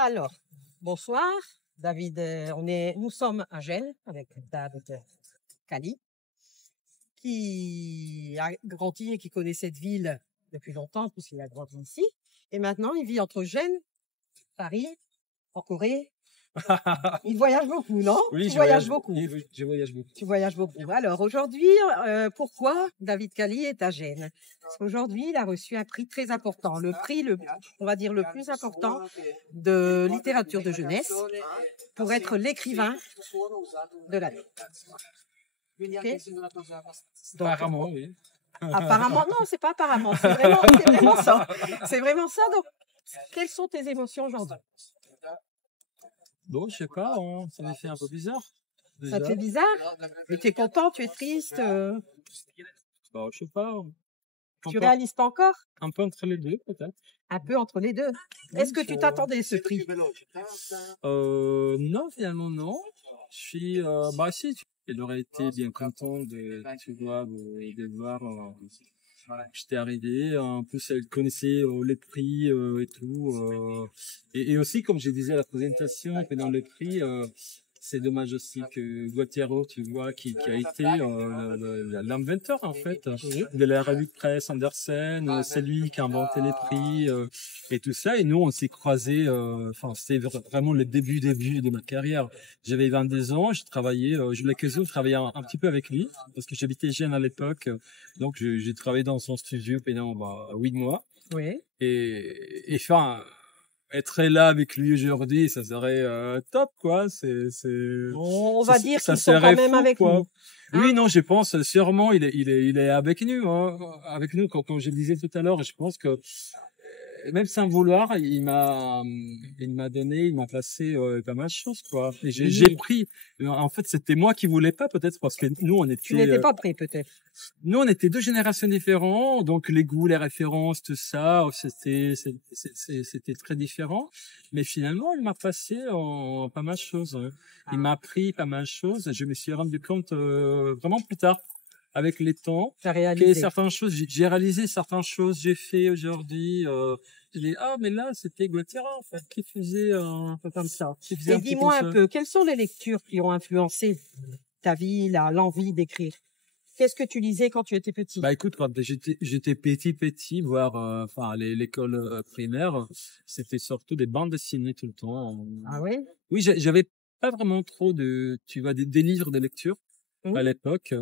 Alors, bonsoir, David. Nous sommes à Gênes avec David Cali, qui a grandi et qui connaît cette ville depuis longtemps, puisqu'il a grandi ici. Et maintenant, il vit entre Gênes, Paris, en Corée. Il voyage beaucoup, non? Oui, Tu je voyages voyage, beaucoup. oui, je voyage beaucoup. Tu voyages beaucoup. Alors aujourd'hui, pourquoi David Cali est à Gênes? Parce qu'aujourd'hui, il a reçu un prix très important, le prix, on va dire le plus important de littérature de jeunesse, pour être l'écrivain de l'année. Okay. Donc, Apparemment, oui. apparemment, non, c'est pas apparemment, c'est vraiment ça. C'est vraiment ça. Donc, quelles sont tes émotions aujourd'hui? Bon, je sais pas, hein, ça m'a fait un peu bizarre. Ça te fait bizarre? Mais tu es content, tu es triste? Bah, je sais pas. Tu réalises pas encore? Un peu entre les deux, peut-être. Un peu entre les deux. Est-ce que tu t'attendais ce prix? Non, finalement, non. Je suis, bah, si, il aurait été bien content tu vois, de voir, j'étais arrivé, en plus elle connaissait les prix et tout. Et aussi, comme je disais à la présentation, que dans les prix, c'est dommage aussi que Gualtiero, tu vois, qui a été l'inventeur en fait de la revue de presse Andersen, c'est lui qui a inventé les prix et tout ça. Et nous, on s'est croisés. Enfin, c'était vraiment le début de ma carrière. J'avais 22 ans, j'ai travaillé, j'ai eu l'occasion de travailler un petit peu avec lui parce que j'habitais Gênes à l'époque. Donc, j'ai travaillé dans son studio pendant 8 mois. Oui. Et enfin, être là avec lui aujourd'hui, ça serait top, quoi. On va dire ça qu'ils sont quand même fou, avec quoi. nous. Hein? Oui, non, je pense sûrement il est avec nous, hein, avec nous. Comme je le disais tout à l'heure, je pense que même sans vouloir, il m'a donné, il m'a placé pas mal de choses, quoi. Et j'ai pris. En fait, c'était moi qui voulais pas, peut-être parce que nous on était. Tu n'étais pas prêt, peut-être. Nous, on était deux générations différentes, donc les goûts, les références, tout ça, c'était très différent. Mais finalement, il m'a passé en pas mal de choses. Il m'a appris pas mal de choses. Je me suis rendu compte vraiment plus tard, avec les temps, que certaines choses, j'ai réalisé certaines choses, j'ai fait aujourd'hui. Je dis mais là, c'était Gualtiero, en fait, qui faisait un peu comme ça. Et dis-moi un peu, quelles sont les lectures qui ont influencé ta vie, l'envie d'écrire? Qu'est-ce que tu lisais quand tu étais petit? Bah écoute, quand j'étais petit, voire enfin l'école primaire, c'était surtout des bandes dessinées tout le temps. Ah oui? Oui, j'avais pas vraiment trop tu vois, des livres de lecture à l'époque.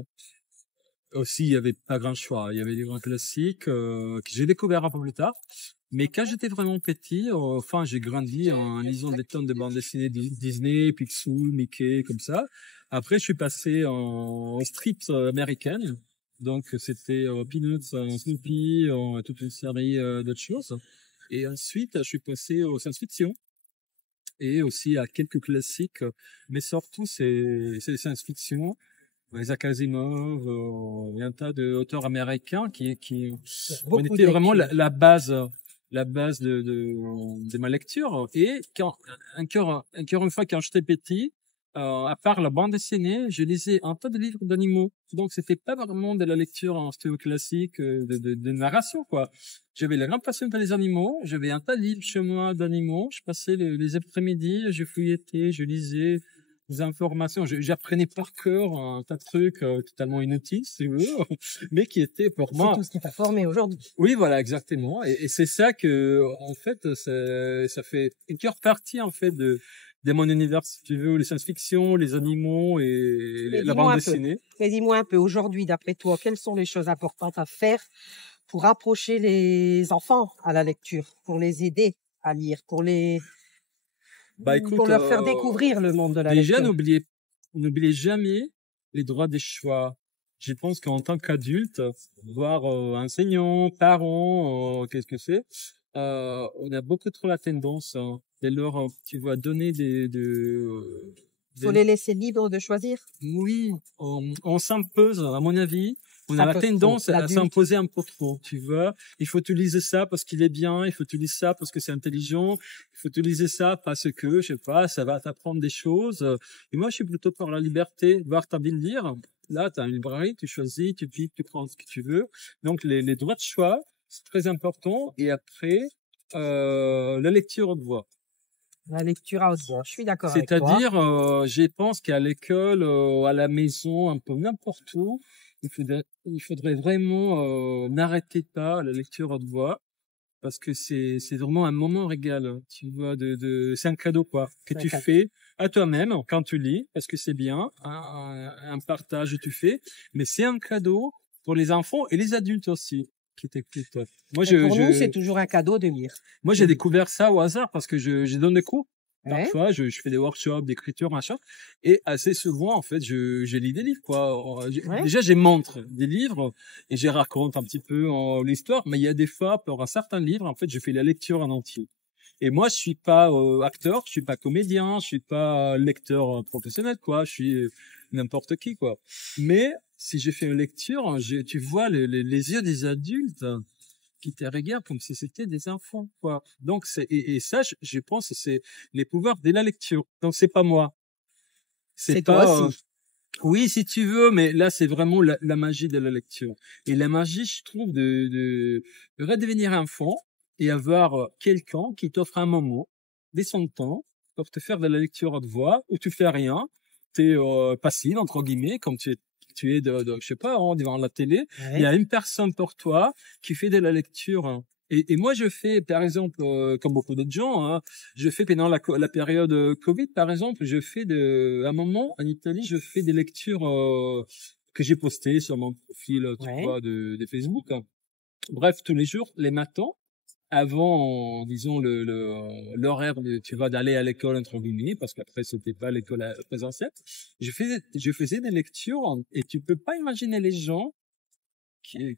Aussi, il y avait pas grand choix. Il y avait des grands classiques que j'ai découvert un peu plus tard. Mais quand j'étais vraiment petit, enfin, j'ai grandi en lisant des tonnes de bandes dessinées Disney, Picsou, Mickey, comme ça. Après, je suis passé en strips américaines. Donc, c'était Peanuts, Snoopy, toute une série d'autres choses. Et ensuite, je suis passé aux science-fiction et aussi à quelques classiques. Mais surtout, c'est science-fiction. Isaac Asimov, il y a un tas d'auteurs américains qui on était vraiment la base de ma lecture. Et encore une fois, quand j'étais petit, à part la bande dessinée, je lisais un tas de livres d'animaux. Donc, c'était pas vraiment de la lecture en style classique de narration, quoi. J'avais la grande passion pour les animaux. J'avais un tas de livres chez moi d'animaux. Je passais les après-midi, je fouillettais, je lisais des informations. J'apprenais par cœur un tas de trucs totalement inutiles, si tu veux, mais qui étaient pour moi. C'est tout ce qui t'a formé aujourd'hui. Oui, voilà, exactement. Et c'est ça que, en fait, ça fait une cœur partie, en fait, de mon univers, si tu veux, les science-fiction, les animaux et la bande dessinée. Mais dis-moi un peu, aujourd'hui, d'après toi, quelles sont les choses importantes à faire pour approcher les enfants à la lecture, pour les aider à lire, pour leur faire découvrir le monde de la lecture? Déjà, n'oubliez jamais les droits des choix. Je pense qu'en tant qu'adulte, voire enseignant, parent, qu'est-ce que c'est, on a beaucoup trop la tendance, dès lors, tu vois, donner faut les laisser libres de choisir. Oui, on s'impose, à mon avis. On a la tendance à s'imposer un peu trop, tu vois. Il faut utiliser ça parce qu'il est bien, il faut utiliser ça parce que c'est intelligent, il faut utiliser ça parce que, je sais pas, ça va t'apprendre des choses. Et moi, je suis plutôt pour la liberté, voir t'as envie de lire. Là, t'as une librairie, tu choisis, tu piques, tu prends ce que tu veux. Donc, les droits de choix, c'est très important. Et après, la lecture de voix. La lecture à haute voix, je suis d'accord avec toi. C'est-à-dire, je pense qu'à l'école, à la maison, un peu n'importe où, il faudrait vraiment n'arrêter pas la lecture à haute voix parce que c'est vraiment un moment régal, hein, tu vois, c'est un cadeau quoi que tu fais à toi-même quand tu lis parce que c'est bien, un partage que tu fais, mais c'est un cadeau pour les enfants et les adultes aussi qui t'écoutent. Moi, pour nous, c'est toujours un cadeau de lire. Moi, j'ai découvert ça au hasard parce que je donne des cours. Ouais. Parfois, je fais des workshops d'écriture, machin. Et assez souvent, en fait, je lis des livres, quoi. Ouais. Déjà, je montre des livres et je raconte un petit peu l'histoire. Mais il y a des fois, pour un certain livre, en fait, je fais la lecture en entier. Et moi, je suis pas acteur, je suis pas comédien, je suis pas lecteur professionnel, quoi. Je suis n'importe qui, quoi. Mais si je fais une lecture, tu vois les yeux des adultes qui te regardent comme si c'était des enfants, quoi. Donc et ça, je pense que c'est les pouvoirs de la lecture. Donc c'est pas moi. C'est pas toi aussi. oui, si tu veux, mais là c'est vraiment la magie de la lecture. Et la magie, je trouve, de redevenir enfant et avoir quelqu'un qui t'offre un moment, de son temps, pour te faire de la lecture à haute voix, où tu fais rien, t'es passif entre guillemets, comme tu es je sais pas, devant la télé. Ouais. Il y a une personne pour toi qui fait de la lecture. Et moi, je fais, par exemple, comme beaucoup d'autres gens, hein, je fais pendant la période Covid, par exemple, à un moment en Italie, je fais des lectures que j'ai postées sur mon profil, tu Ouais. vois, de Facebook. Bref, tous les jours, les matins, avant, disons l'horaire, tu vois, d'aller à l'école entre guillemets, parce qu'après c'était pas l'école présentielle. Je faisais des lectures et tu peux pas imaginer les gens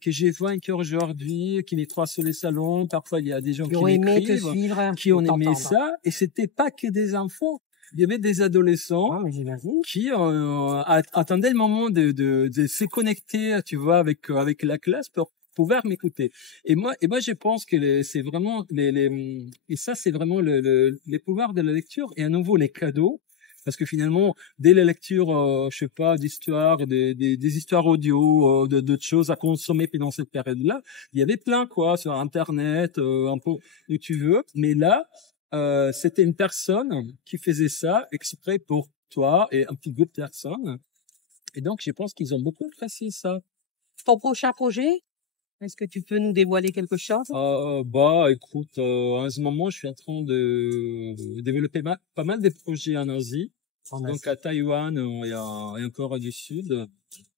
que je vois encore aujourd'hui, qui les trois sur les salons. Parfois, il y a des gens qui ont aimé te m'écrivent, suivre, qui ont aimé t'entendre. ça, et c'était pas que des enfants. Il y avait des adolescents Ah, mais j'imagine. qui attendaient le moment de se connecter, tu vois, avec la classe pour pouvoir m'écouter. Et moi, je pense que c'est vraiment et ça, c'est vraiment les pouvoirs de la lecture et à nouveau les cadeaux. Parce que finalement, dès la lecture, je sais pas, d'histoires, des histoires audio, d'autres choses à consommer pendant cette période-là, il y avait plein, quoi, sur Internet, un peu où tu veux. Mais là, c'était une personne qui faisait ça exprès pour toi et un petit groupe de personnes. Et donc, je pense qu'ils ont beaucoup apprécié ça. Ton prochain projet, est-ce que tu peux nous dévoiler quelque chose? Écoute, en ce moment, je suis en train de développer pas mal de projets en Asie. Donc à Taïwan et en Corée du Sud.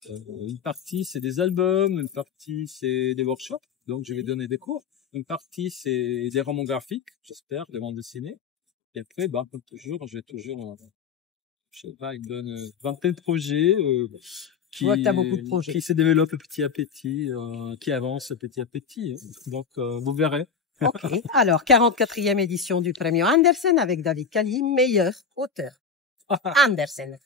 Une partie c'est des albums, une partie c'est des workshops. Donc je vais donner des cours. Une partie c'est des romans graphiques, j'espère, des bandes dessinées. Et après, comme toujours, je vais toujours, je sais pas, une bonne vingtaine de projets Je vois que t'as beaucoup de projets. qui se développent petit à petit, qui avancent petit à petit. Donc vous verrez. Ok. Alors, 44e édition du Premio Andersen avec David Cali, meilleur auteur. Andersen.